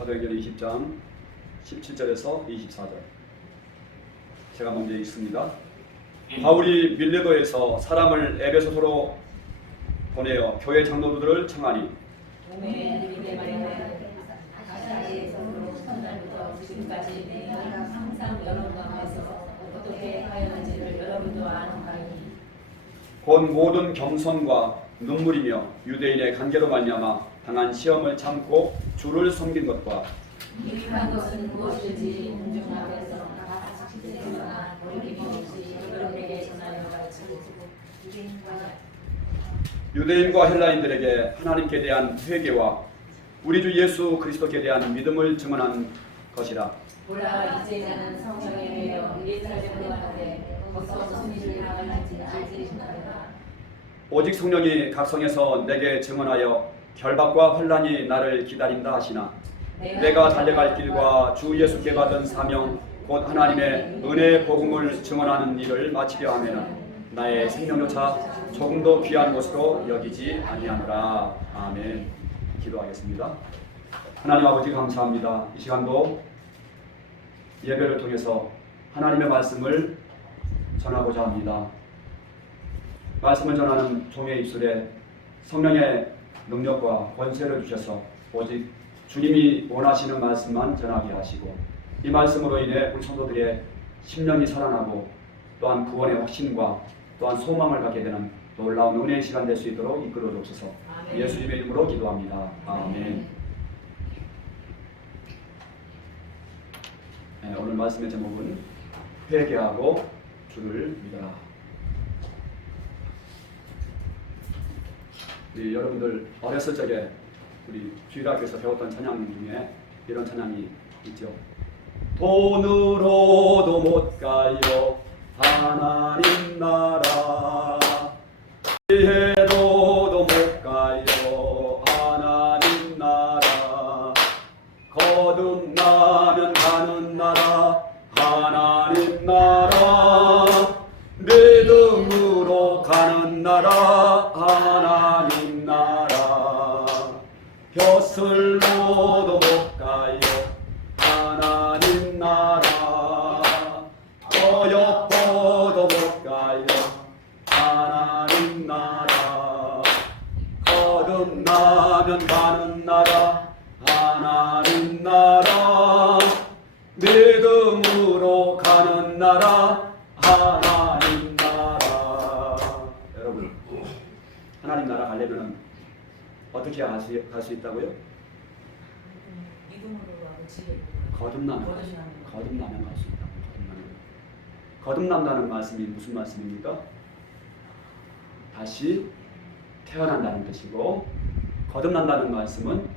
사도행전 20장 17절에서 24절. 제가 먼저 읽습니다. 바울이 밀레도에서 사람을 에베소서로 보내어 교회 장로들을 청하니 아시아에서부터 첫날부터 지금까지 내가 항상 여러분 가운데서 어떻게 하였는지를 여러분도 아는 바이니 곧 모든 겸손과 눈물이며 유대인의 관계로 말미암아 당한 시험을 참고 주를 섬긴 것과 유익한 것은 무엇인지 공중 앞에서 다 실제로나 어림이 없이 여러분에게 전하여 가르치고 유대인과 헬라인들에게 하나님께 대한 회개와 우리 주 예수 그리스도께 대한 믿음을 증언한 것이라. 보라 이제 나는 성령에 매여 예루살렘으로 가는데 거기서 무슨 일을 당할지 알지 못하노라. 오직 성령이 각성해서 내게 증언하여 결박과 환난이 나를 기다린다 하시나 내가 달려갈 길과 주 예수께 받은 사명 곧 하나님의 은혜의 복음을 증언하는 일을 마치려 하면은 나의 생명조차 조금도 귀한 것으로 여기지 아니하노라. 아멘. 기도하겠습니다. 하나님 아버지 감사합니다. 이 시간도 예배를 통해서 하나님의 말씀을 전하고자 합니다. 말씀을 전하는 종의 입술에 성령의 능력과 권세를 주셔서 오직 주님이 원하시는 말씀만 전하게 하시고 이 말씀으로 인해 우리 성도들의 심령이 살아나고 또한 구원의 확신과 또한 소망을 갖게 되는 놀라운 은혜의 시간 될 수 있도록 이끌어 주옵소서. 예수님의 이름으로 기도합니다. 아멘. 네, 오늘 말씀의 제목은 회개하고 주를 믿어라. 여러분들 어렸을 적에 우리 주일학교에서 배웠던 찬양 중에 이런 찬양이 있죠. 돈으로도 못 가요 하나님 나라, 지혜로도 못 가요 하나님 나라, 거듭나면 가는 나라 하나님 나라, 믿음으로 가는 나라 하나님 나라, 벼슬로도 못 가요 하나님 나라, 어여포도 못 가요 하나님 나라, 거듭나면 가는 나라 하나님 나라, 믿음으로 가는 나라 하나님 나라. 여러분, 하나님 나라 가려면 어떻게 갈 수 있다고요? 믿음으로 하고 지혜로 거듭나면 갈 수 있다고. 거듭난다는 말씀이 무슨 말씀입니까? 다시 태어난다는 뜻이고, 거듭난다는 말씀은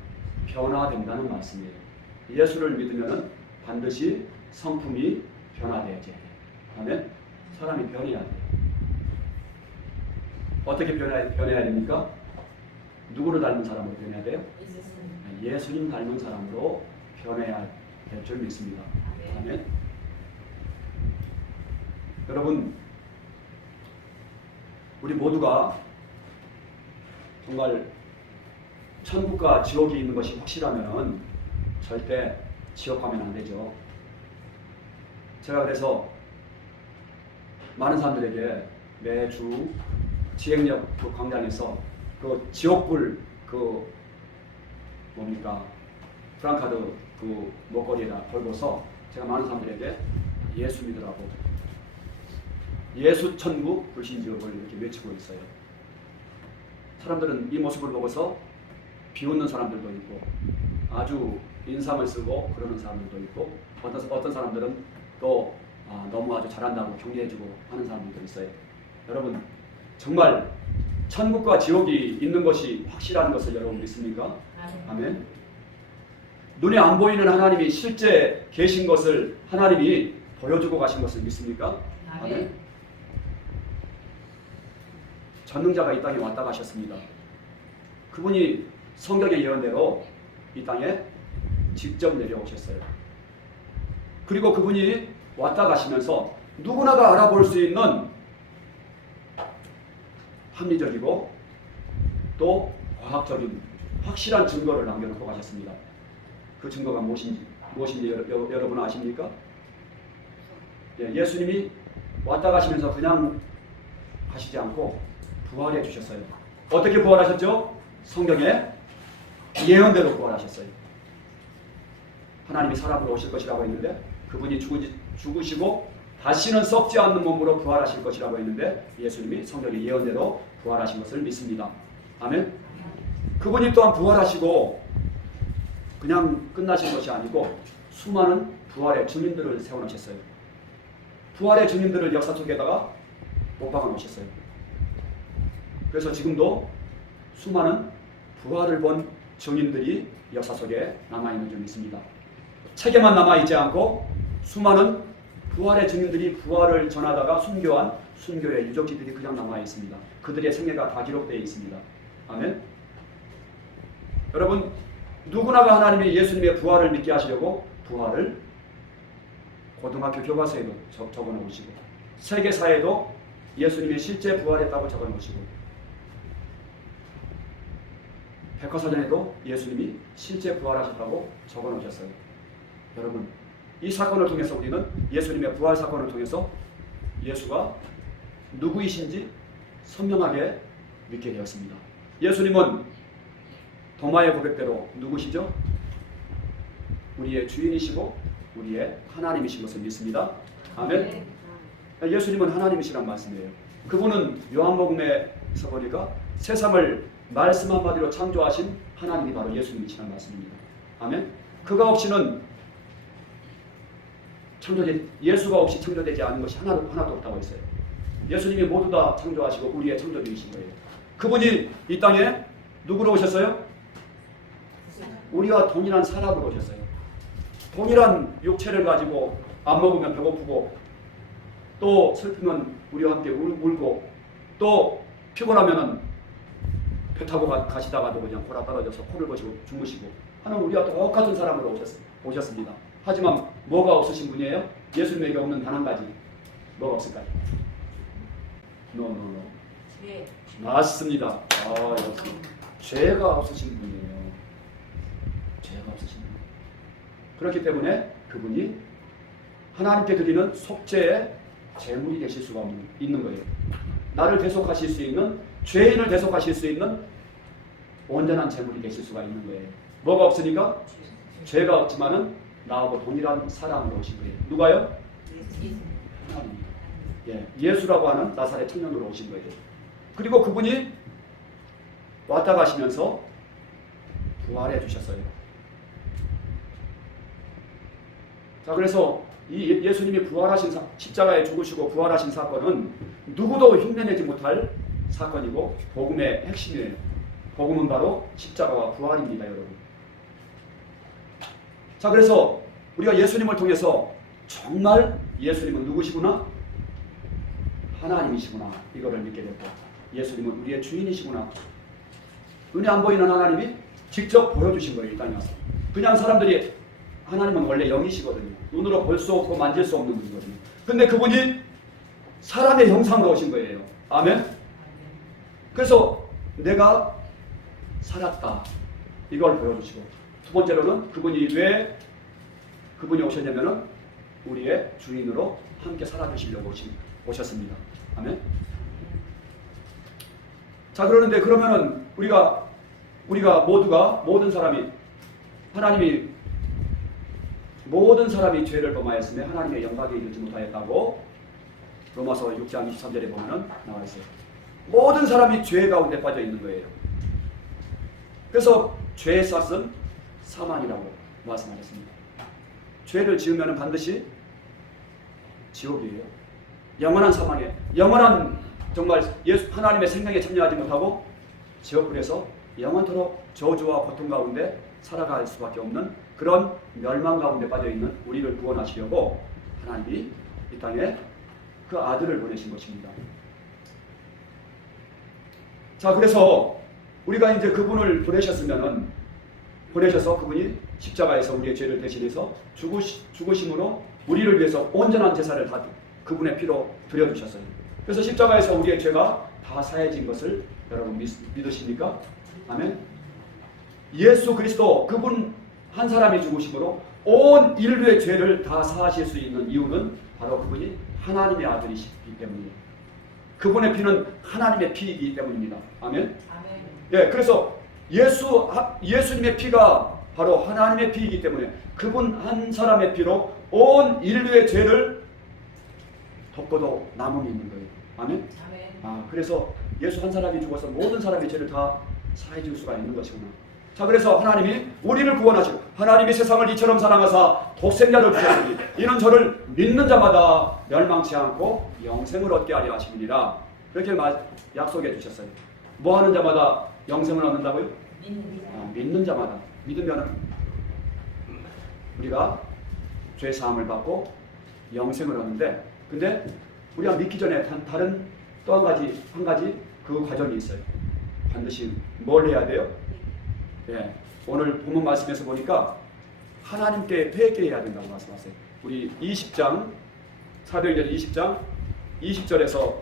변화된다는 말씀이에요. 예수를 믿으면 반드시 성품이 변화돼야지. 아멘. 사람이 변해야 돼요. 어떻게 변해야 됩니까? 누구를 닮은 사람으로 변해야 돼요? 예수님 닮은 사람으로 변해야 될 줄 믿습니다. 아멘. 여러분, 우리 모두가 정말 천국과 지옥이 있는 것이 확실하면 절대 지옥 가면 안 되죠. 제가 그래서 많은 사람들에게 매주 지행역 그 광장에서 그 지옥불 그 뭡니까 프랑카드 그 목걸이에다 걸고서 제가 많은 사람들에게 예수 믿으라고, 예수 천국 불신지옥을 이렇게 외치고 있어요. 사람들은 이 모습을 보고서 비웃는 사람들도 있고 아주 인상을 쓰고 그러는 사람들도 있고 어떤 사람들은 또 너무 아주 잘한다고 격려해주고 하는 사람들도 있어요. 여러분, 정말 천국과 지옥이 있는 것이 확실한 것을 여러분 믿습니까? 아멘. 눈에 안 보이는 하나님이 실제 계신 것을 하나님이 보여주고 가신 것을 믿습니까? 아멘. 전능자가 이 땅에 왔다 가셨습니다. 그분이 성경의 예언대로 이 땅에 직접 내려오셨어요. 그리고 그분이 왔다 가시면서 누구나가 알아볼 수 있는 합리적이고 또 과학적인 확실한 증거를 남겨놓고 가셨습니다. 그 증거가 무엇인지 여러분 아십니까? 예수님이 왔다 가시면서 그냥 하시지 않고 부활해 주셨어요. 어떻게 부활하셨죠? 성경에 예언대로 부활하셨어요. 하나님이 사람으로 오실 것이라고 했는데 그분이 죽으시고 다시는 썩지 않는 몸으로 부활하실 것이라고 했는데 예수님이 성경의 예언대로 부활하신 것을 믿습니다. 아멘. 그분이 또한 부활하시고 그냥 끝나신 것이 아니고 수많은 부활의 증인들을 세워놓으셨어요. 부활의 증인들을 역사 속에다가 못 박아 놓으셨어요. 그래서 지금도 수많은 부활을 본 증인들이 역사 속에 남아있는 줄 믿습니다. 책에만 남아있지 않고 수많은 부활의 증인들이 부활을 전하다가 순교한 순교의 유적지들이 그냥 남아있습니다. 그들의 생애가 다 기록되어 있습니다. 아멘. 여러분, 누구나가 하나님이 예수님의 부활을 믿게 하시려고 부활을 고등학교 교과서에도 적어놓으시고 세계사에도 예수님이 실제 부활했다고 적어놓으시고 백과사전에도 예수님이 실제 부활하셨다고 적어놓으셨어요. 여러분, 이 사건을 통해서 우리는 예수님의 부활 사건을 통해서 예수가 누구이신지 선명하게 믿게 되었습니다. 예수님은 도마의 고백대로 누구시죠? 우리의 주인이시고 우리의 하나님이신 것을 믿습니다. 아멘. 예수님은 하나님이시란 말씀이에요. 그분은 요한복음에서 보니까 세상을 말씀 한마디로 창조하신 하나님이 바로 예수님이시란 말씀입니다. 아멘. 그가 없이는 예수가 없이 창조되지 않은 것이 하나도 없다고 했어요. 예수님이 모두 다 창조하시고 우리의 창조주이신 거예요. 그분이 이 땅에 누구로 오셨어요? 우리와 동일한 사람으로 오셨어요. 동일한 육체를 가지고 안 먹으면 배고프고 또 슬프면 우리와 함께 울고 또 피곤하면 배 타고 가시다가도 그냥 골아 떨어져서 코를 고시고 주무시고 하는 우리와 똑같은 사람으로 오셨습니다. 하지만 뭐가 없으신 분이에요? 예수님에게 없는 단 한 가지. 뭐가 없을까요? No. 죄. 맞습니다. 역시 죄가 없으신 분이에요. 죄가 없으신 분. 그렇기 때문에 그분이 하나님께 드리는 속죄의 제물이 되실 수가 있는 거예요. 나를 대속하실 수 있는, 죄인을 대속하실 수 있는 온전한 제물이 되실 수가 있는 거예요. 뭐가 없으니까? 죄가 없지만은 나하고 동일한 사람으로 오신 거예요. 누가요? 하나님. 예수라고 하는 나사렛 청년으로 오신 거예요. 그리고 그분이 왔다 가시면서 부활해 주셨어요. 자, 그래서 이 예수님이 부활하신 십자가에 죽으시고 부활하신 사건은 누구도 흉내내지 못할 사건이고 복음의 핵심이에요. 복음은 바로 십자가와 부활입니다, 여러분. 자, 그래서 우리가 예수님을 통해서 정말 예수님은 누구시구나? 하나님이시구나. 이거를 믿게 됐고 예수님은 우리의 주인이시구나. 눈에 안 보이는 하나님이 직접 보여주신 거예요, 이 땅에 와서. 그냥 사람들이 하나님은 원래 영이시거든요. 눈으로 볼 수 없고 만질 수 없는 분이거든요. 근데 그분이 사람의 형상으로 오신 거예요. 아멘? 그래서 내가 살았다. 이걸 보여주시고 두 번째로는 그분이 왜 그분이 오셨냐면은 우리의 주인으로 함께 살아주시려고 오셨습니다. 아멘? 자, 그러는데 그러면은 우리가 모두가 모든 사람이 죄를 범하였으며 하나님의 영광에 이르지 못하였다고 로마서 6장 23절에 보면은 나와 있어요. 모든 사람이 죄 가운데 빠져 있는 거예요. 그래서 죄의 싹은 사망이라고 말씀하셨습니다. 죄를 지으면 반드시 지옥이에요. 영원한 사망에, 영원한 정말 하나님의 생명에 참여하지 못하고 지옥불에서 영원토록 저주와 고통 가운데 살아갈 수밖에 없는 그런 멸망 가운데 빠져있는 우리를 구원하시려고 하나님이 이 땅에 그 아들을 보내신 것입니다. 자, 그래서 우리가 이제 그분을 보내셔서 그분이 십자가에서 우리의 죄를 대신해서 죽으심으로 우리를 위해서 온전한 제사를 다 그분의 피로 드려주셨어요. 그래서 십자가에서 우리의 죄가 다 사해진 것을 여러분 믿으십니까? 아멘. 예수 그리스도 그분 한 사람이 죽으심으로 온 인류의 죄를 다 사하실 수 있는 이유는 바로 그분이 하나님의 아들이시기 때문이에요. 그분의 피는 하나님의 피이기 때문입니다. 아멘. 아멘. 예, 그래서 예수님의 피가 바로 하나님의 피이기 때문에 그분 한 사람의 피로 온 인류의 죄를 덮고도 남음이 있는 거예요. 아멘. 아멘. 그래서 예수 한 사람이 죽어서 모든 사람의 죄를 다 사해 줄 수가 있는 것이구나. 자, 그래서 하나님이 우리를 구원하시고 하나님이 세상을 이처럼 사랑하사 독생자를 주셨으니 이는 저를 믿는 자마다 멸망치 않고 영생을 얻게 하려 하심이니라. 그렇게 약속해 주셨어요. 뭐 하는 자마다 영생을 얻는다고요? 믿는 자마다. 믿으면 우리가 죄 사함을 받고 영생을 얻는데, 근데 우리가 믿기 전에 다른 또 한 가지 그 과정이 있어요. 반드시 뭘 해야 돼요? 예, 오늘 본문 말씀에서 보니까 하나님께 회개해야 된다고 말씀하세요. 우리 20장 사도행전 20장 20절에서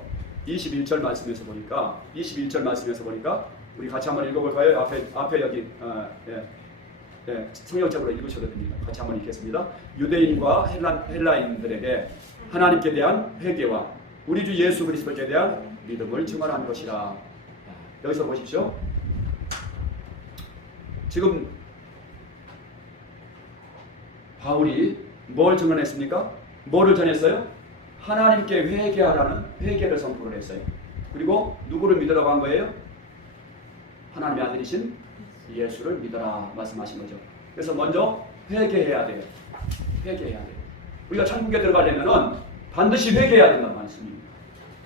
21절 말씀에서 보니까 우리 같이 한번 읽어볼까요? 앞에 여기 성경적으로 읽으셔도 됩니다. 같이 한번 읽겠습니다. 유대인과 헬라인들에게 하나님께 대한 회개와 우리 주 예수 그리스도께 대한 믿음을 증언한 것이라. 여기서 보십시오. 지금 바울이 뭘 증언했습니까? 뭐를 전했어요? 하나님께 회개하라는 회개를 선포를 했어요. 그리고 누구를 믿으라고 한 거예요? 하나님의 아들이신 예수를 믿어라 말씀하신 거죠. 그래서 먼저 회개해야 돼요. 회개해야 돼요. 우리가 천국에 들어가려면은 반드시 회개해야 된다는 말씀입니다.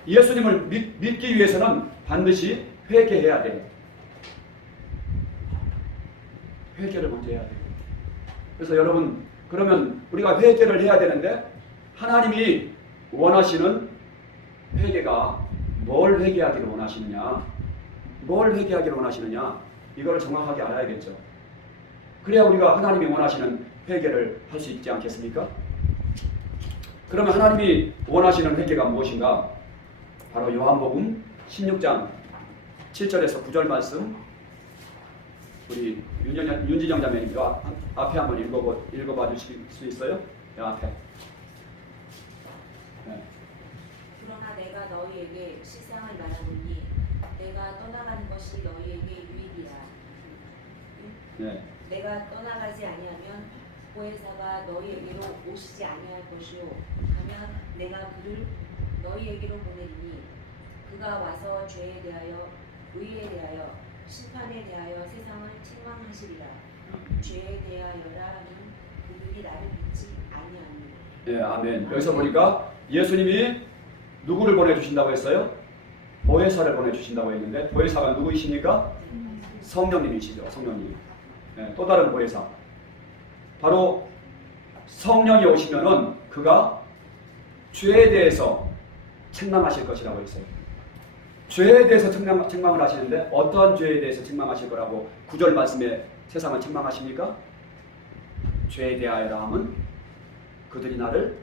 예수님을 믿기 위해서는 반드시 회개해야 돼요. 회개를 먼저 해야 돼요. 그래서 여러분, 그러면 우리가 회개를 해야 되는데 하나님이 원하시는 회개가 뭘 회개하기를 원하시느냐, 뭘 회개하기를 원하시느냐, 이걸 정확하게 알아야겠죠. 그래야 우리가 하나님이 원하시는 회개를 할 수 있지 않겠습니까? 그러면 하나님이 원하시는 회개가 무엇인가? 바로 요한복음 16장 7절에서 9절 말씀, 우리 윤진영 자매님과 앞에 한번 읽어봐 주실 수 있어요? 앞에. 네. 그러나 내가 너희에게 실상을 말하노니 내가 떠나가는 것이 너희에게 유익이라. 네. 내가 떠나가지 아니하면 보혜사가 너희에게로 오시지 아니할 것이요 하면 내가 그를 너희에게로 보내리니 그가 와서 죄에 대하여 의에 대하여 심판에 대하여 세상을 책망하시리라. 죄에 대하여라는 그들이 나를 믿지 아니하니. 네, 아멘. 여기서 보니까 예수님이 누구를 보내주신다고 했어요? 보혜사를 보내주신다고 했는데 보혜사가 누구이십니까? 성령님이시죠. 성령님. 네, 또 다른 보혜사. 바로 성령이 오시면은 그가 죄에 대해서 책망하실 것이라고 했어요. 죄에 대해서 책망을 하시는데 어떠한 죄에 대해서 책망하실 거라고 9절 말씀에 세상을 책망하십니까? 죄에 대하여라 함은 그들이 나를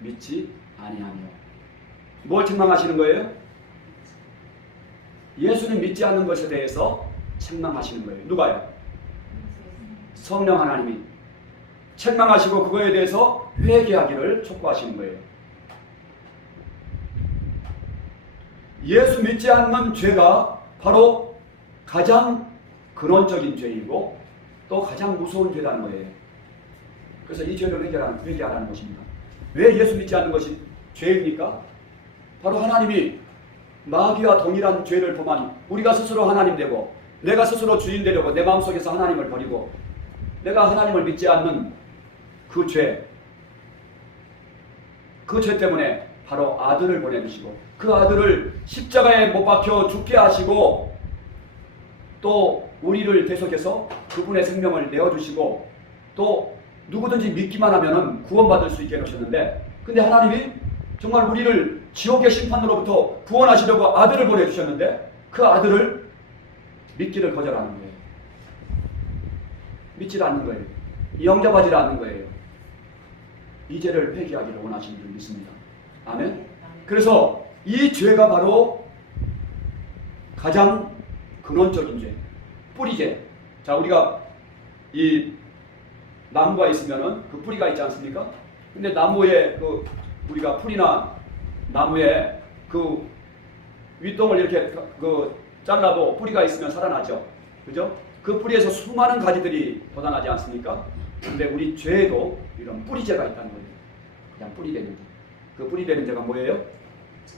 믿지 아니하며. 뭘 책망하시는 거예요? 예수님 믿지 않는 것에 대해서 책망하시는 거예요. 누가요? 성령 하나님이 책망하시고 그거에 대해서 회개하기를 촉구하시는 거예요. 예수 믿지 않는 죄가 바로 가장 근원적인 죄이고 또 가장 무서운 죄라는 거예요. 그래서 이 죄를 회개하라는 것입니다. 왜 예수 믿지 않는 것이 죄입니까? 바로 하나님이 마귀와 동일한 죄를 범하니 우리가 스스로 하나님 되고 내가 스스로 주인 되려고 내 마음속에서 하나님을 버리고 내가 하나님을 믿지 않는 그 죄, 그 죄 때문에 바로 아들을 보내주시고 그 아들을 십자가에 못 박혀 죽게 하시고 또 우리를 계속해서 그분의 생명을 내어주시고 또 누구든지 믿기만 하면 구원받을 수 있게 해놓으셨는데, 근데 하나님이 정말 우리를 지옥의 심판으로부터 구원하시려고 아들을 보내주셨는데 그 아들을 믿기를 거절하는 거예요. 믿지 않는 거예요. 영접하지 않는 거예요. 이 죄를 회개하기를 원하시는 줄 믿습니다. 아멘. 그래서 이 죄가 바로 가장 근원적인 죄, 뿌리죄. 자, 우리가 이 나무가 있으면은 그 뿌리가 있지 않습니까? 근데 나무에 그 우리가 풀이나 나무에 그 윗동을 이렇게 그 잘라도 뿌리가 있으면 살아나죠. 그죠? 그 뿌리에서 수많은 가지들이 돋아나지 않습니까? 근데 우리 죄에도 이런 뿌리죄가 있다는 거예요. 그냥 뿌리 되는 죄. 그 뿌리 되는 죄가 뭐예요?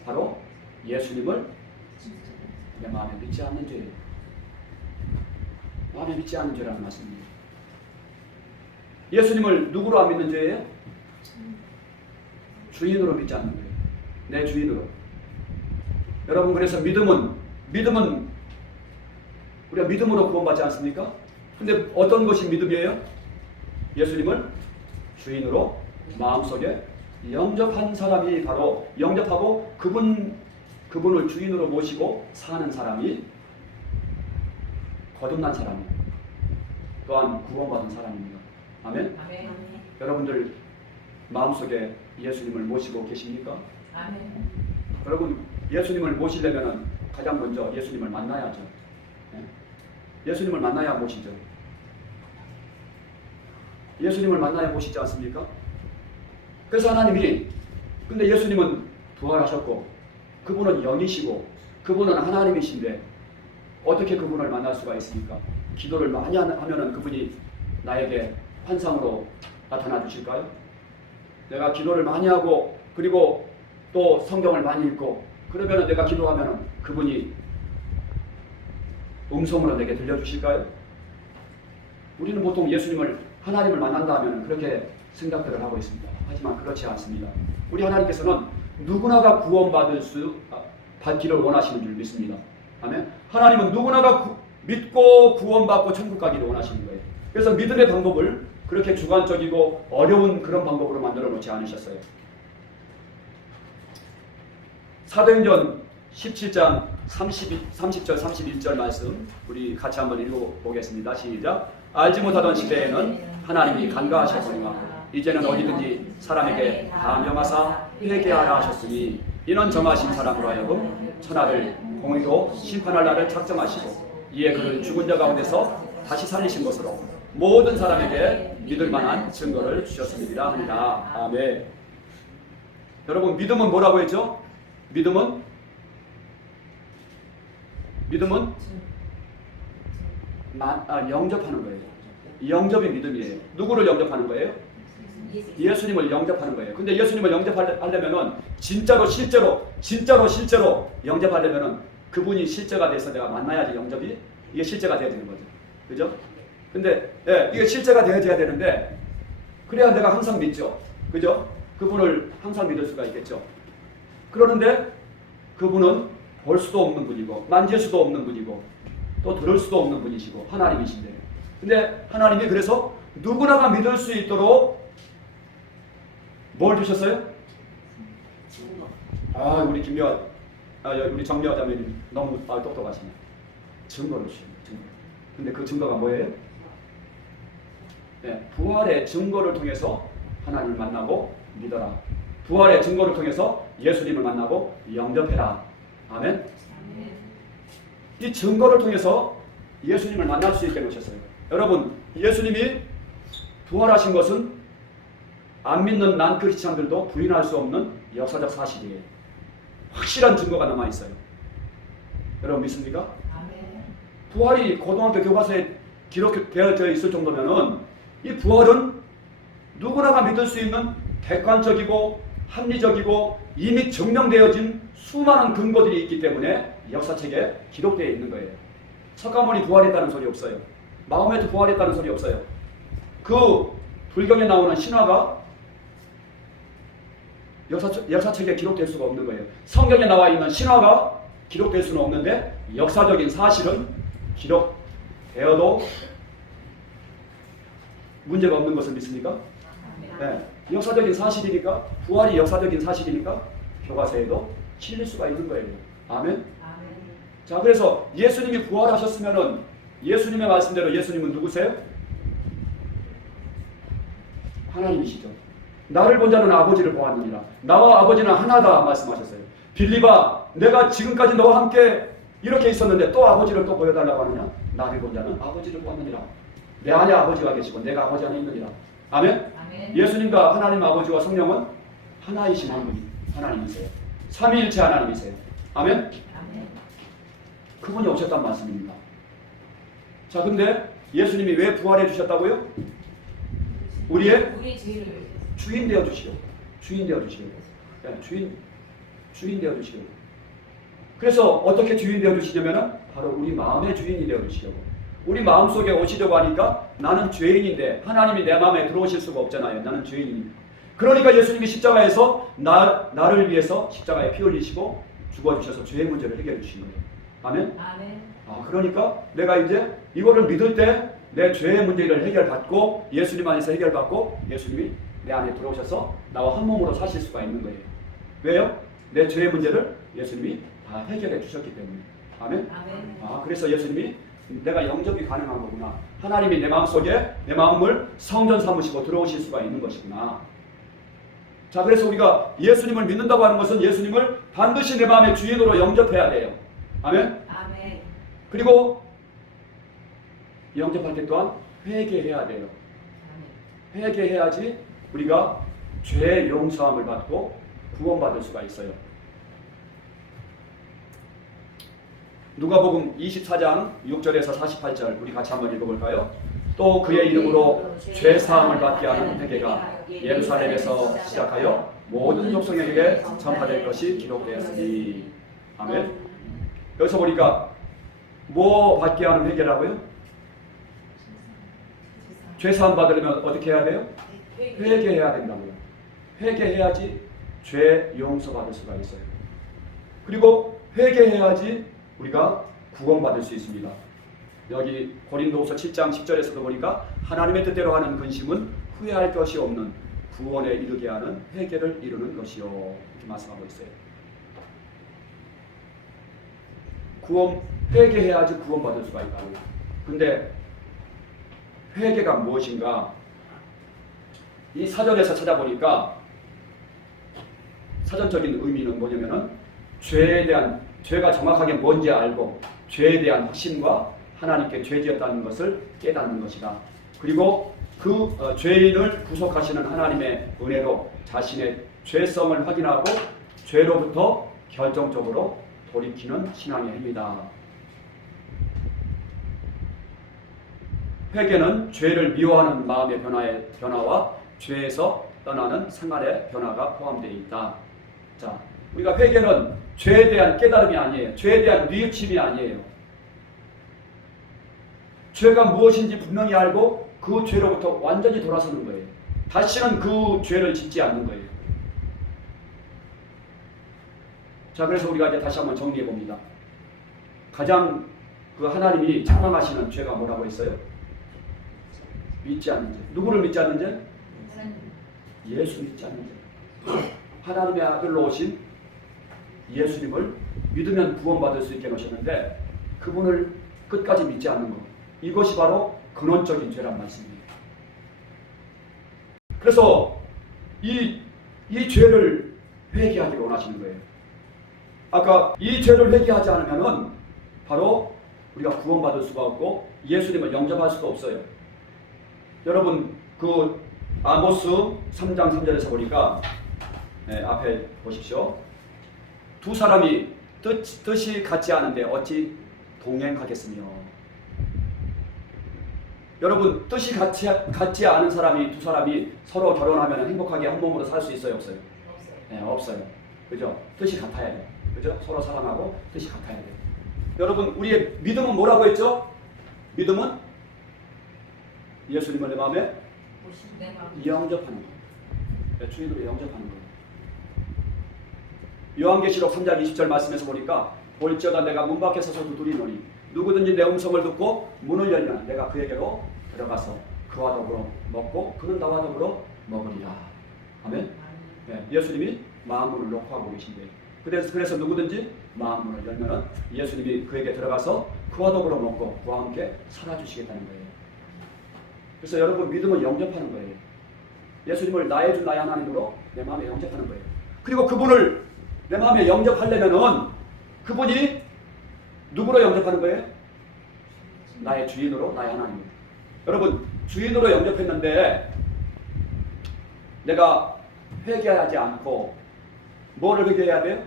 바로 예수님을 내 마음에 믿지 않는 죄예요. 마음에 믿지 않는 죄라는 말씀입니다. 예수님을 누구로 안 믿는 죄예요? 주인으로 믿지 않는 거예요. 내 주인으로. 여러분, 그래서 믿음은 우리가 믿음으로 구원받지 않습니까? 근데 어떤 것이 믿음이에요? 예수님을 주인으로 마음속에 영접한 사람이 바로 영접하고 그분을 주인으로 모시고 사는 사람이 거듭난 사람이에요. 또한 구원받은 사람입니다. 아멘? 아멘. 여러분들 마음속에 예수님을 모시고 계십니까? 아멘. 여러분, 예수님을 모시려면 가장 먼저 예수님을 만나야죠. 예수님을 만나야 모시죠. 예수님을 만나야 모시지 않습니까? 그래서 하나님이, 근데 예수님은 부활하셨고 그분은 영이시고 그분은 하나님이신데 어떻게 그분을 만날 수가 있습니까? 기도를 많이 하면은 그분이 나에게 환상으로 나타나 주실까요? 내가 기도를 많이 하고 그리고 또 성경을 많이 읽고 그러면은 내가 기도하면은 그분이 음성으로 내게 들려주실까요? 우리는 보통 예수님을 하나님을 만난다 하면 그렇게 생각들을 하고 있습니다. 하지만 그렇지 않습니다. 우리 하나님께서는 누구나가 받기를 원하시는 줄 믿습니다. 아멘. 하나님은 누구나가 믿고 구원받고 천국 가기를 원하시는 거예요. 그래서 믿음의 방법을 그렇게 주관적이고 어려운 그런 방법으로 만들어 놓지 않으셨어요. 사도행전 17장 30절 31절 말씀 우리 같이 한번 읽어보겠습니다. 시작. 알지 못하던 시대에는 하나님이 간과하셨거니와 이제는 어디든지 사람에게 다 명하사 회개하라 하셨으니 이는 정하신 사람으로 하여금 천하를 공의로 심판할 날을 작정하시고 이에 그를 죽은 자 가운데서 다시 살리신 것으로 모든 사람에게 믿을 만한 증거를 주셨습니다 합니다. 아멘. 여러분, 믿음은 뭐라고 했죠? 믿음은 영접하는 거예요. 영접이 믿음이에요. 누구를 영접하는 거예요? 예수님을 영접하는 거예요. 근데 예수님을 영접하려면은 진짜로 실제로 영접하려면은 그분이 실제가 돼서 내가 만나야지 영접이 이게 실제가 돼야 되는 거죠. 그죠? 근데 이게 실제가 되어야 되는데 그래야 내가 항상 믿죠. 그죠? 그분을 항상 믿을 수가 있겠죠. 그러는데 그분은 볼 수도 없는 분이고 만질 수도 없는 분이고 또 들을 수도 없는 분이시고 하나님이신데 근데 하나님이 그래서 누구나가 믿을 수 있도록 뭘 주셨어요? 우리 정미화 자매님 너무 똑똑하시네. 증거를 주십니다. 증거. 근데 그 증거가 뭐예요? 부활의 증거를 통해서 하나님을 만나고 믿어라. 부활의 증거를 통해서 예수님을 만나고 영접해라. 아멘. 이 증거를 통해서 예수님을 만날 수 있게 놓으셨어요. 여러분, 예수님이 부활하신 것은 안 믿는 난 크리스찬들도 부인할 수 없는 역사적 사실이에요. 확실한 증거가 남아있어요. 여러분 믿습니까? 부활이 고등학교 교과서에 기록되어 있을 정도면은 이 부활은 누구나가 믿을 수 있는 객관적이고 합리적이고 이미 증명되어진 수많은 근거들이 있기 때문에 역사책에 기록되어 있는 거예요. 석가모니 부활했다는 소리 없어요. 마호메트 부활했다는 소리 없어요. 그 불경에 나오는 신화가 역사책에 기록될 수가 없는 거예요. 성경에 나와 있는 신화가 기록될 수는 없는데 역사적인 사실은 기록되어도 문제가 없는 것을 믿습니까? 네. 역사적인 사실이니까 부활이 역사적인 사실이니까 교과서에도 실릴 수가 있는 거예요. 아멘. 자, 그래서 예수님이 부활하셨으면은 예수님의 말씀대로 예수님은 누구세요? 하나님이시죠. 나를 본 자는 아버지를 보았느니라. 나와 아버지는 하나다 말씀하셨어요. 빌립아, 내가 지금까지 너와 함께 이렇게 있었는데 또 아버지를 또 보여달라고 하느냐? 나를 본 자는 아버지를 보았느니라. 내 안에 아버지가 계시고 내가 아버지 안에 있느니라. 아멘? 아멘. 예수님과 하나님 아버지와 성령은 하나이신 하나님이세요. 삼위일체 하나님이세요. 아멘? 아멘. 그분이 오셨단 말씀입니다. 자, 근데 예수님이 왜 부활해 주셨다고요? 우리의 우리 죄를 주인 되어 주시려고. 주인 되어 주시려고. 네, 주인 되어 주시려고. 그래서 어떻게 주인 되어 주시냐면은 바로 우리 마음의 주인이 되어 주시려고. 우리 마음속에 오시려고 하니까 나는 죄인인데 하나님이 내 마음에 들어오실 수가 없잖아요. 나는 죄인입니다. 그러니까 예수님이 십자가에서 나를 위해서 십자가에 피 흘리시고 죽어주셔서 죄의 문제를 해결해 주신 거예요. 아멘? 아멘. 그러니까 내가 이제 이거를 믿을 때 내 죄의 문제를 해결받고 예수님 안에서 해결받고 예수님이 내 안에 들어오셔서 나와 한 몸으로 사실 수가 있는 거예요. 왜요? 내 죄의 문제를 예수님이 다 해결해 주셨기 때문에. 아멘? 아멘. 그래서 예수님이 내가 영접이 가능한 거구나. 하나님이 내 마음속에 내 마음을 성전 삼으시고 들어오실 수가 있는 것이구나. 자, 그래서 우리가 예수님을 믿는다고 하는 것은 예수님을 반드시 내 마음의 주인으로 영접해야 돼요. 아멘? 아멘. 그리고 영접할 때 또한 회개해야 돼요. 회개해야지 우리가 죄 용서함을 받고 구원받을 수가 있어요. 누가복음 24장 6절에서 48절 우리 같이 한번 읽어볼까요? 또 그의 이름으로 죄 사함을 받게 하는 회개가 예루살렘에서 시작하여 모든 족속에게 전파될 것이 기록되었으니. 아멘. 여기서 보니까 뭐 받게 하는 회개라고요? 죄 사함 받으려면 어떻게 해야 돼요? 회개해야 된다고요. 회개해야지 죄 용서 받을 수가 있어요. 그리고 회개해야지 우리가 구원받을 수 있습니다. 여기 고린도후서 7장 10절에서도 보니까 하나님의 뜻대로 하는 근심은 후회할 것이 없는 구원에 이르게 하는 회개를 이루는 것이요, 이렇게 말씀하고 있어요. 회개해야지 구원받을 수가 있다고요. 근데 회개가 무엇인가? 이 사전에서 찾아보니까 사전적인 의미는 뭐냐면은 죄가 정확하게 뭔지 알고 죄에 대한 확신과 하나님께 죄지었다는 것을 깨닫는 것이다. 그리고 그 죄인을 구속하시는 하나님의 은혜로 자신의 죄성을 확인하고 죄로부터 결정적으로 돌이키는 신앙의 행위다. 회개는 죄를 미워하는 마음의 변화와 죄에서 떠나는 생활의 변화가 포함되어 있다. 자, 우리가 회개는 죄에 대한 깨달음이 아니에요. 죄에 대한 뉘우침이 아니에요. 죄가 무엇인지 분명히 알고 그 죄로부터 완전히 돌아서는 거예요. 다시는 그 죄를 짓지 않는 거예요. 자, 그래서 우리가 이제 다시 한번 정리해 봅니다. 가장 그 하나님이 책망하시는 죄가 뭐라고 했어요? 믿지 않는 죄. 누구를 믿지 않는 죄? 예수 믿지 않는 죄. 하나님의 아들로 오신 예수님을 믿으면 구원받을 수 있게 놓으셨는데 그분을 끝까지 믿지 않는 것. 이것이 바로 근원적인 죄란 말씀입니다. 그래서 이 죄를 회개하기를 원하시는 거예요. 아까 이 죄를 회개하지 않으면은 바로 우리가 구원받을 수가 없고 예수님을 영접할 수가 없어요. 여러분 그 아모스 3장 3절에서 보니까 앞에 보십시오. 두 사람이 뜻이 같지 않은데 어찌 동행하겠으며. 여러분 뜻이 같지 않은 두 사람이 서로 결혼하면 행복하게 한 몸으로 살 수 있어요, 없어요? 없어요. 그죠? 뜻이 같아야 돼요. 그죠? 서로 사랑하고 뜻이 같아야 돼요. 여러분 우리의 믿음은 뭐라고 했죠? 믿음은 예수님을 내 마음에 영접하는 거예요. 주인으로 영접하는 거예요. 요한계시록 3장 20절 말씀에서 보니까 볼지어다 내가 문 밖에 서서 두드리노니 누구든지 내 음성을 듣고 문을 열면 내가 그에게로 들어가서 그와 더불어 먹고 그는 나와 더불어 먹으리라. 아멘. 네, 예수님이 마음문을 놓고 하고 계신 거예요. 그래서 누구든지 마음문을 열면 예수님이 그에게 들어가서 그와 더불어 먹고 그와 함께 살아주시겠다는 거예요. 그래서 여러분 믿음은 영접하는 거예요. 예수님을 나의 주 나의 하나님으로 내 마음에 영접하는 거예요. 그리고 그분을 내 마음에 영접하려면은 그분이 누구로 영접하는 거예요? 나의 주인으로 나의 하나님으로. 여러분 주인으로 영접했는데 내가 회개하지 않고 뭐를 회개해야 돼요?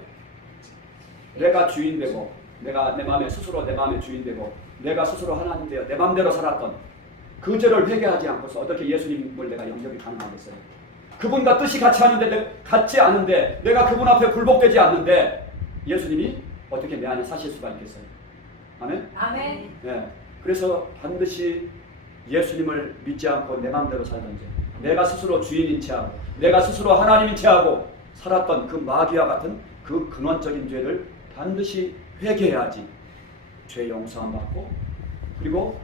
내가 주인 되고 내가 내 마음에 스스로 내 마음의 주인 되고 내가 스스로 하나님 되어 내 마음대로 살았던 그 죄를 회개하지 않고서 어떻게 예수님을 내가 영접이 가능하겠어요? 그분과 뜻이 같지 않은데 내가 그분 앞에 굴복되지 않는데 예수님이 어떻게 내 안에 사실 수가 있겠어요? 아멘? 아멘. 네. 그래서 반드시 예수님을 믿지 않고 내 마음대로 살던 죄, 내가 스스로 주인인 체하고 내가 스스로 하나님인 체하고 살았던 그 마귀와 같은 그 근원적인 죄를 반드시 회개해야지 죄 용서함 받고 그리고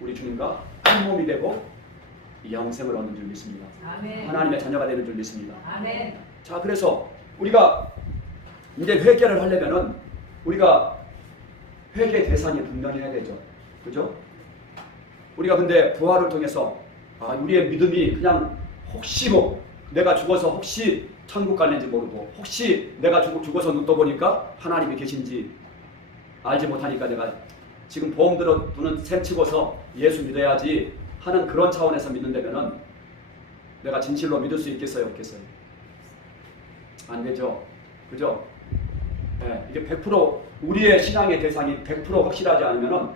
우리 주님과 한 몸이 되고 영생을 얻는 줄 믿습니다. 아멘. 하나님의 자녀가 되는 줄 믿습니다. 아멘. 자, 그래서 우리가 이제 회개를 하려면은 우리가 회개 대상이 분명해야 되죠. 그죠? 우리가 근데 부활을 통해서 우리의 믿음이 그냥 혹시 내가 죽어서 혹시 천국 갈는지 모르고 혹시 내가 죽어서 눈 떠보니까 하나님이 계신지 알지 못하니까 내가 지금 보험 들어두는 셈 치고서 예수 믿어야지 하는 그런 차원에서 믿는다면은 내가 진실로 믿을 수 있겠어요? 없겠어요? 안 되죠. 그죠? 네, 이게 100% 우리의 신앙의 대상이 100% 확실하지 않으면은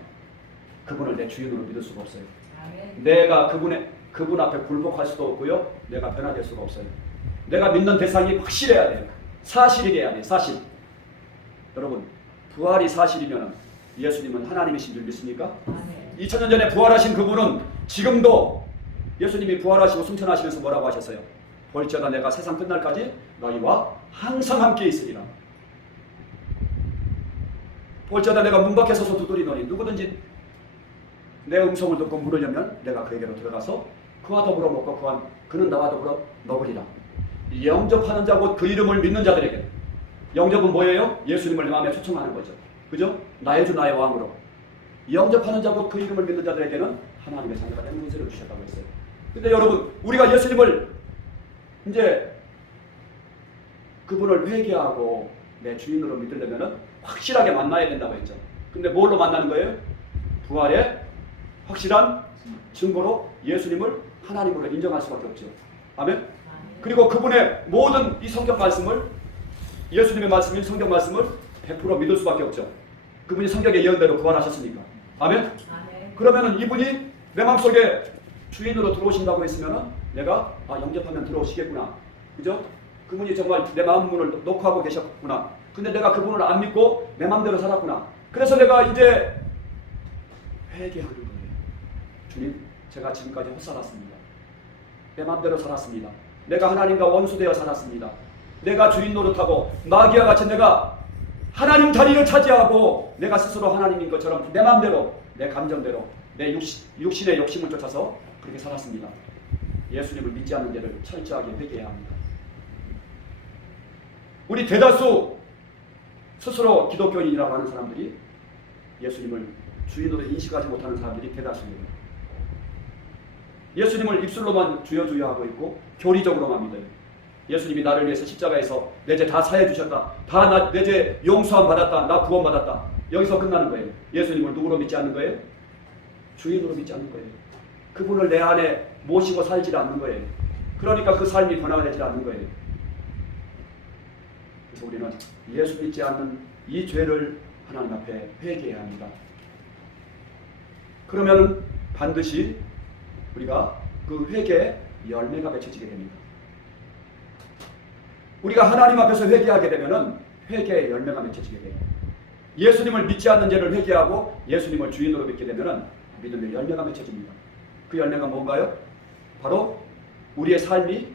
그분을 내 주인으로 믿을 수가 없어요. 아멘. 내가 그분 앞에 굴복할 수도 없고요. 내가 변화될 수가 없어요. 내가 믿는 대상이 확실해야 돼요. 사실이래야 돼요. 사실. 여러분, 부활이 사실이면 예수님은 하나님이신 줄 믿습니까? 아멘. 2000년 전에 부활하신 그분은 지금도 예수님이 부활하시고 승천하시면서 뭐라고 하셨어요? 볼지어다 내가 세상 끝날까지 너희와 항상 함께 있으리라. 볼지어다 내가 문 밖에 서서 두드리노니 누구든지 내 음성을 듣고 물으려면 내가 그에게로 들어가서 그와 더불어 먹고 그는 나와 더불어 먹으리라. 영접하는 자 곧 그 이름을 믿는 자들에게 영접은 뭐예요? 예수님을 내 마음에 초청하는 거죠. 그죠? 나의 주 나의 왕으로 영접하는 자 곧 그 이름을 믿는 자들에게는 하나님의 자녀가 되는 권세를 주셨다고 했어요. 근데 여러분 우리가 예수님을 이제 그분을 회개하고 내 주인으로 믿으려면 확실하게 만나야 된다고 했죠. 근데 뭘로 만나는 거예요? 부활의 확실한 증거로 예수님을 하나님으로 인정할 수밖에 없죠. 아멘? 그리고 그분의 모든 이 성경 말씀을 예수님의 말씀인 성경 말씀을 100% 믿을 수밖에 없죠. 그분이 성경의 예언대로 부활하셨으니까. 아멘? 아멘. 그러면은 이분이 내 마음속에 주인으로 들어오신다고 했으면은 내가 영접하면 들어오시겠구나. 그죠? 그분이 정말 내 마음 문을 놓고 하고 계셨구나. 근데 내가 그분을 안 믿고 내 마음대로 살았구나. 그래서 내가 이제 회개하는 거예요. 주님, 제가 지금까지 헛살았습니다. 내 마음대로 살았습니다. 내가 하나님과 원수되어 살았습니다. 내가 주인 노릇하고 마귀와 같이 내가 하나님 자리를 차지하고 내가 스스로 하나님인 것처럼 내 마음대로 내 감정대로 내 육신의 욕심을 쫓아서 그렇게 살았습니다. 예수님을 믿지 않는 죄를 철저하게 회개해야 합니다. 우리 대다수 스스로 기독교인이라고 하는 사람들이 예수님을 주인으로 인식하지 못하는 사람들이 대다수입니다. 예수님을 입술로만 주여 주여 하고 있고 교리적으로만 믿어요. 예수님이 나를 위해서 십자가에서 내 죄 다 사해 주셨다. 다 내 죄 용서함 받았다. 나 구원 받았다. 여기서 끝나는 거예요. 예수님을 누구로 믿지 않는 거예요? 주인으로 믿지 않는 거예요. 그분을 내 안에 모시고 살지 않는 거예요. 그러니까 그 삶이 변화가 되지 않는 거예요. 그래서 우리는 예수 믿지 않는 이 죄를 하나님 앞에 회개해야 합니다. 그러면 반드시 우리가 그 회개의 열매가 맺혀지게 됩니다. 우리가 하나님 앞에서 회개하게 되면은 회개의 열매가 맺혀지게 돼요. 예수님을 믿지 않는 죄를 회개하고 예수님을 주인으로 믿게 되면은 믿음의 열매가 맺혀집니다. 그 열매가 뭔가요? 바로 우리의 삶이,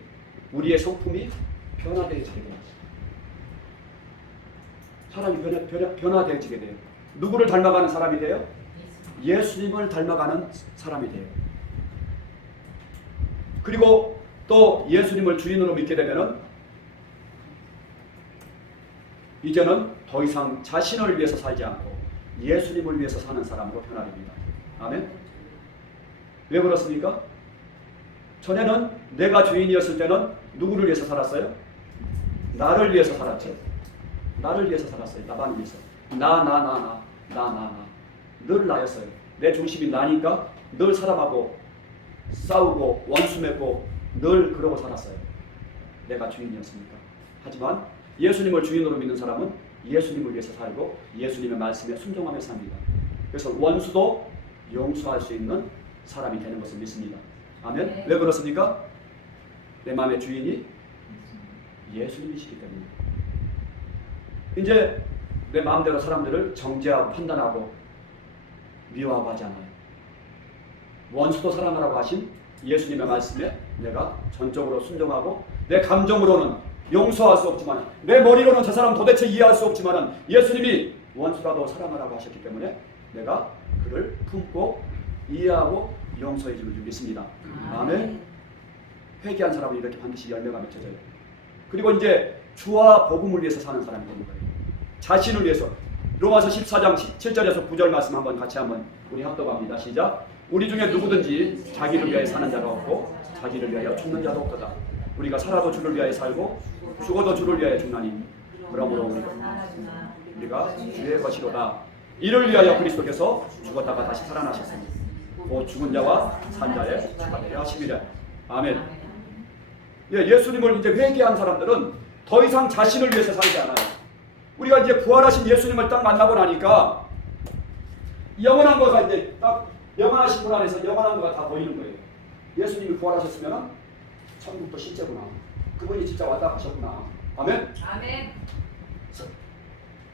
우리의 성품이 변화되어지게 돼요. 사람이 변화되어지게 돼요. 누구를 닮아가는 사람이 돼요? 예수님을 닮아가는 사람이 돼요. 그리고 또 예수님을 주인으로 믿게 되면은 이제는 더 이상 자신을 위해서 살지 않고 예수님을 위해서 사는 사람으로 변화됩니다. 아멘? 왜 그렇습니까? 전에는 내가 주인이었을 때는 누구를 위해서 살았어요? 나를 위해서 살았죠. 나를 위해서 살았어요. 나만 위해서. 나. 늘 나였어요. 내 중심이 나니까 늘 사람하고 싸우고 원수 맺고 늘 그러고 살았어요. 내가 주인이었으니까. 하지만 예수님을 주인으로 믿는 사람은 예수님을 위해서 살고 예수님의 말씀에 순종하며 삽니다. 그래서 원수도 용서할 수 있는 사람이 되는 것을 믿습니다. 아멘. 네. 왜 그렇습니까? 내 마음의 주인이 예수님이시기 때문에. 이제 내 마음대로 사람들을 정죄하고 판단하고 미워하고 하지 않아요. 원수도 사랑하라고 하신 예수님의 말씀에 내가 전적으로 순종하고 내 감정으로는 용서할 수 없지만 내 머리로는 저 사람 도대체 이해할 수 없지만 예수님이 원수라도 사랑하라고 하셨기 때문에 내가 그를 품고 이해하고 용서해 주는 줄 믿습니다. 아멘. 회개한 사람은 이렇게 반드시 열매가 맺혀져요. 그리고 이제 주와 복음을 위해서 사는 사람이 되는 거예요. 자신을 위해서. 로마서 14장 7절에서 9절 말씀 한번 같이 한번 우리 합독합니다. 시작. 우리 중에 누구든지 자기를 위하여 사는 자가 없고 자기를 위하여 죽는 자도 없도다. 우리가 살아도 주를 위하여 살고 죽어도 주를 위하여 죽나니 그러므로 우리가 주의 것이로다. 이를 위하여 그리스도께서 죽었다가 다시 살아나셨으니 곧 죽은 자와 산 자의 주가 되려 하심이라. 아멘. 예수님을 이제 회개한 사람들은 더 이상 자신을 위해서 살지 않아요. 우리가 이제 부활하신 예수님을 딱 만나고 나니까 영원한 거가 이제 딱 영원하신 분 안에서 영원한 거가 다 보이는 거예요. 예수님이 부활하셨으면 천국도 실제구나. 그분이 진짜 왔다 가셨구나. 아멘. 아멘.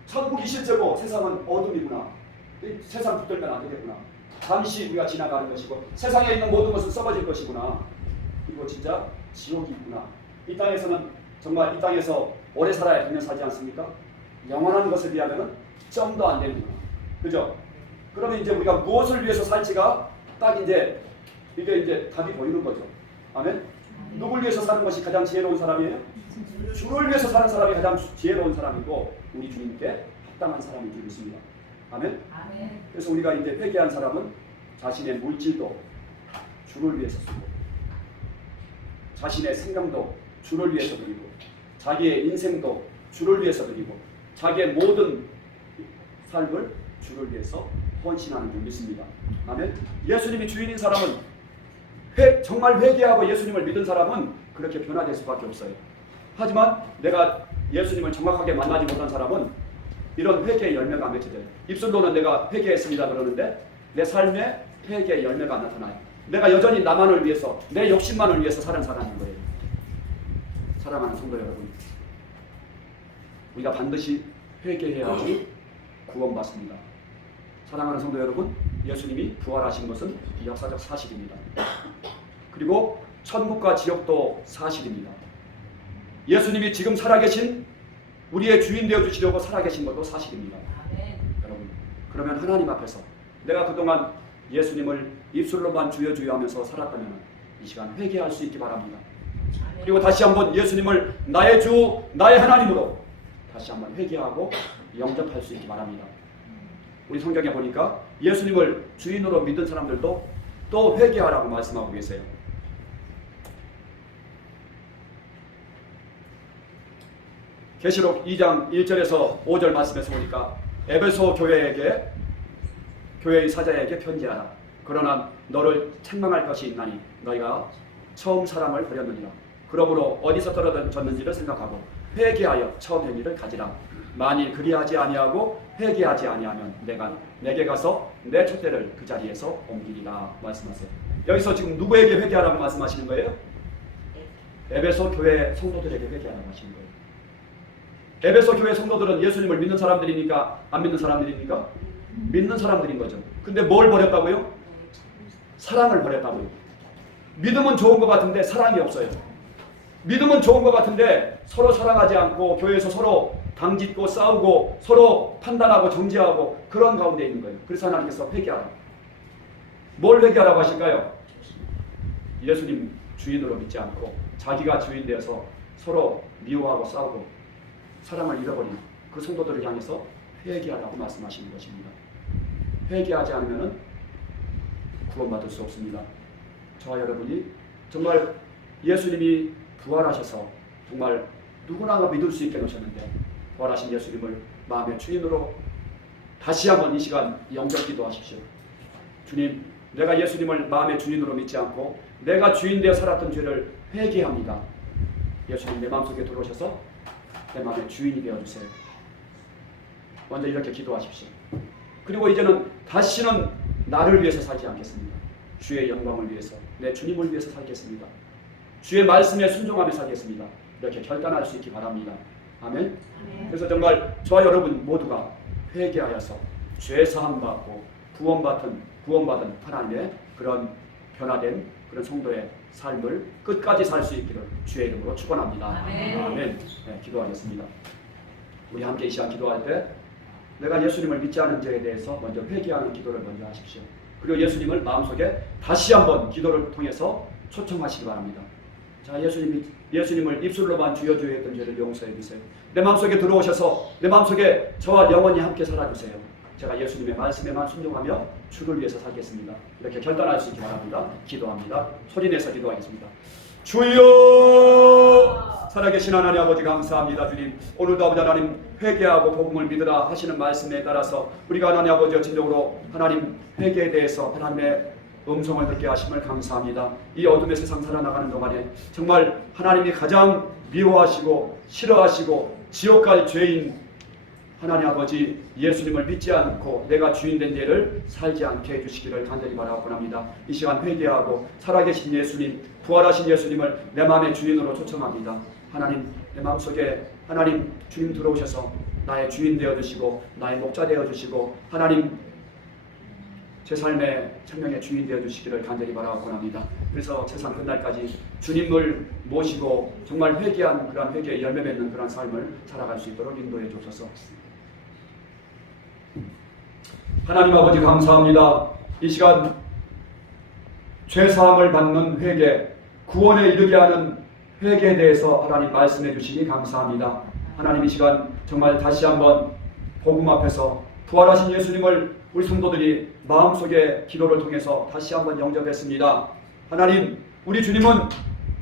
천국이 실제고 세상은 어둠이구나. 세상 붙들면 안 되겠구나. 잠시 우리가 지나가는 것이고 세상에 있는 모든 것은 썩어질 것이구나. 그리고 진짜 지옥이 있구나. 이 땅에서는 정말 이 땅에서 오래 살아야 되면 살지 않습니까? 영원한 것을 위하면은 점도 안 되는구나. 그죠? 그러면 이제 우리가 무엇을 위해서 살지가 딱 이제 이게 이제 답이 보이는 거죠. 아멘. 누굴 위해서 사는 것이 가장 지혜로운 사람이에요? 주를 위해서 사는 사람이 가장 지혜로운 사람이고 우리 주님께 합당한 사람이 되고 있습니다. 아멘. 아멘. 그래서 우리가 이제 회개한 사람은 자신의 물질도 주를 위해서 쓰고 자신의 생명도 주를 위해서 드리고 자기의 인생도 주를 위해서 드리고 자기의 모든 삶을 주를 위해서 헌신하는 줄 믿습니다. 아멘. 예수님이 주인인 사람은 정말 회개하고 예수님을 믿은 사람은 그렇게 변화될 수밖에 없어요. 하지만 내가 예수님을 정확하게 만나지 못한 사람은 이런 회개의 열매가 안 맺혀져요. 입술로는 내가 회개했습니다 그러는데 내 삶에 회개의 열매가 안 나타나요. 내가 여전히 나만을 위해서 내 욕심만을 위해서 사는 사람인 거예요. 사랑하는 성도 여러분, 우리가 반드시 회개해야지 구원받습니다. 사랑하는 성도 여러분, 예수님이 부활하신 것은 역사적 사실입니다. 그리고 천국과 지옥도 사실입니다. 예수님이 지금 살아계신 우리의 주인 되어주시려고 살아계신 것도 사실입니다. 아멘. 여러분, 그러면 하나님 앞에서 내가 그동안 예수님을 입술로만 주여 주여 하면서 살았다면 이 시간 회개할 수 있기 바랍니다. 그리고 다시 한번 예수님을 나의 주, 나의 하나님으로 다시 한번 회개하고 영접할 수 있기 바랍니다. 우리 성경에 보니까 예수님을 주인으로 믿은 사람들도 또 회개하라고 말씀하고 계세요. 계시록 2장 1절에서 5절 말씀에서 보니까 에베소 교회의 사자에게 편지하라. 그러나 너를 책망할 것이 있나니 너희가 처음 사랑을 버렸느니라. 그러므로 어디서 떨어졌는지를 생각하고 회개하여 처음 행위를 가지라. 만일 그리하지 아니하고 회개하지 아니하면 내게 가서 내 촛대를 그 자리에서 옮기리라 말씀하세요. 여기서 지금 누구에게 회개하라고 말씀하시는 거예요? 에베소 교회 성도들에게 회개하라고 하시는 거예요. 에베소 교회 성도들은 예수님을 믿는 사람들입니까? 안 믿는 사람들입니까? 믿는 사람들인 거죠. 근데 뭘 버렸다고요? 사랑을 버렸다고요. 믿음은 좋은 것 같은데 사랑이 없어요. 믿음은 좋은 것 같은데 서로 사랑하지 않고 교회에서 서로 당짓고 싸우고 서로 판단하고 정죄하고 그런 가운데 있는 거예요. 그래서 하나님께서 회개하라. 뭘 회개하라고 하실까요? 예수님 주인으로 믿지 않고 자기가 주인 되어서 서로 미워하고 싸우고 사랑을 잃어버린 그 성도들을 향해서 회개하라고 말씀하시는 것입니다. 회개하지 않으면 구원받을 수 없습니다. 저와 여러분이 정말 예수님이 부활하셔서 정말 누구나 믿을 수 있게 놓으셨는데 부활하신 예수님을 마음의 주인으로 다시 한번 이 시간 영접 기도하십시오. 주님, 내가 예수님을 마음의 주인으로 믿지 않고 내가 주인 되어 살았던 죄를 회개합니다. 예수님 내 마음속에 들어오셔서 내 마음의 주인이 되어주세요. 먼저 이렇게 기도하십시오. 그리고 이제는 다시는 나를 위해서 살지 않겠습니다. 주의 영광을 위해서, 내 주님을 위해서 살겠습니다. 주의 말씀에 순종하며 살겠습니다. 이렇게 결단할 수 있기 바랍니다. 아멘. 그래서 정말 저와 여러분 모두가 회개하여서 죄 사함 받고 구원받은 하나님의 그런 변화된 그런 성도의 삶을 끝까지 살 수 있기를 주의 이름으로 축원합니다. 아멘. 네, 기도하겠습니다. 우리 함께 이 시간 기도할 때 내가 예수님을 믿지 않은 죄에 대해서 먼저 회개하는 기도를 먼저 하십시오. 그리고 예수님을 마음속에 다시 한번 기도를 통해서 초청하시기 바랍니다. 자, 예수님을 입술로만 주여 주여 했던 죄를 용서해 주세요. 내 마음속에 들어오셔서 내 마음속에 저와 영원히 함께 살아주세요. 제가 예수님의 말씀에만 순종하며 주를 위해서 살겠습니다. 이렇게 결단할 수 있기 바랍니다. 기도합니다. 소리내서 기도하겠습니다. 주여, 살아계신 하나님 아버지 감사합니다. 주님, 오늘도 아버지 하나님 회개하고 복음을 믿으라 하시는 말씀에 따라서 우리가 하나님 아버지 진정으로 하나님 회개에 대해서 하나님의 음성을 듣게 하심을 감사합니다. 이 어둠의 세상 살아나가는 동안에 정말 하나님이 가장 미워하시고 싫어하시고 지옥 갈 죄인 하나님 아버지 예수님을 믿지 않고 내가 주인 된 죄를 살지 않게 해주시기를 간절히 바라옵나옵니다. 이 시간 회개하고 살아계신 예수님, 부활하신 예수님을 내 마음의 주인으로 초청합니다. 하나님, 내 마음속에 하나님 주님 들어오셔서 나의 주인 되어주시고 나의 목자 되어주시고 하나님 제 삶의 생명의 주인 되어주시기를 간절히 바라옵나옵니다. 그래서 세상 끝날까지 주님을 모시고 정말 회개한 그런 회개의 열매 맺는 그런 삶을 살아갈 수 있도록 인도해 주옵소서. 하나님 아버지 감사합니다. 이 시간 죄사함을 받는 회개, 구원에 이르게 하는 회개에 대해서 하나님 말씀해 주시니 감사합니다. 하나님 이 시간 정말 다시 한번 복음 앞에서 부활하신 예수님을 우리 성도들이 마음속에 기도를 통해서 다시 한번 영접했습니다. 하나님, 우리 주님은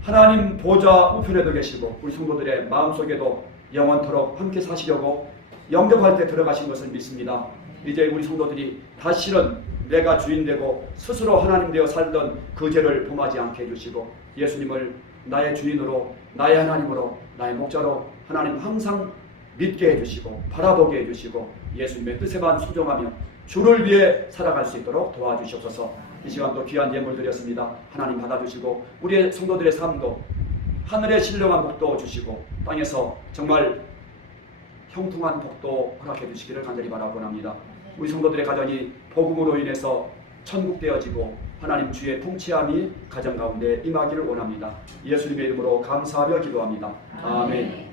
하나님 보좌 우편에도 계시고 우리 성도들의 마음속에도 영원토록 함께 사시려고 영접할 때 들어가신 것을 믿습니다. 이제 우리 성도들이 다시는 내가 주인 되고 스스로 하나님 되어 살던 그 죄를 범하지 않게 해주시고 예수님을 나의 주인으로 나의 하나님으로 나의 목자로 하나님 항상 믿게 해주시고 바라보게 해주시고 예수님의 뜻에만 순종하며 주를 위해 살아갈 수 있도록 도와주시옵소서. 이 시간도 귀한 예물 드렸습니다. 하나님 받아주시고 우리의 성도들의 삶도 하늘의 신령한 복도 주시고 땅에서 정말 형통한 복도 허락해 주시기를 간절히 바라고합니다. 우리 성도들의 가정이 복음으로 인해서 천국 되어지고 하나님 주의 통치함이 가정 가운데 임하기를 원합니다. 예수님의 이름으로 감사하며 기도합니다. 아멘.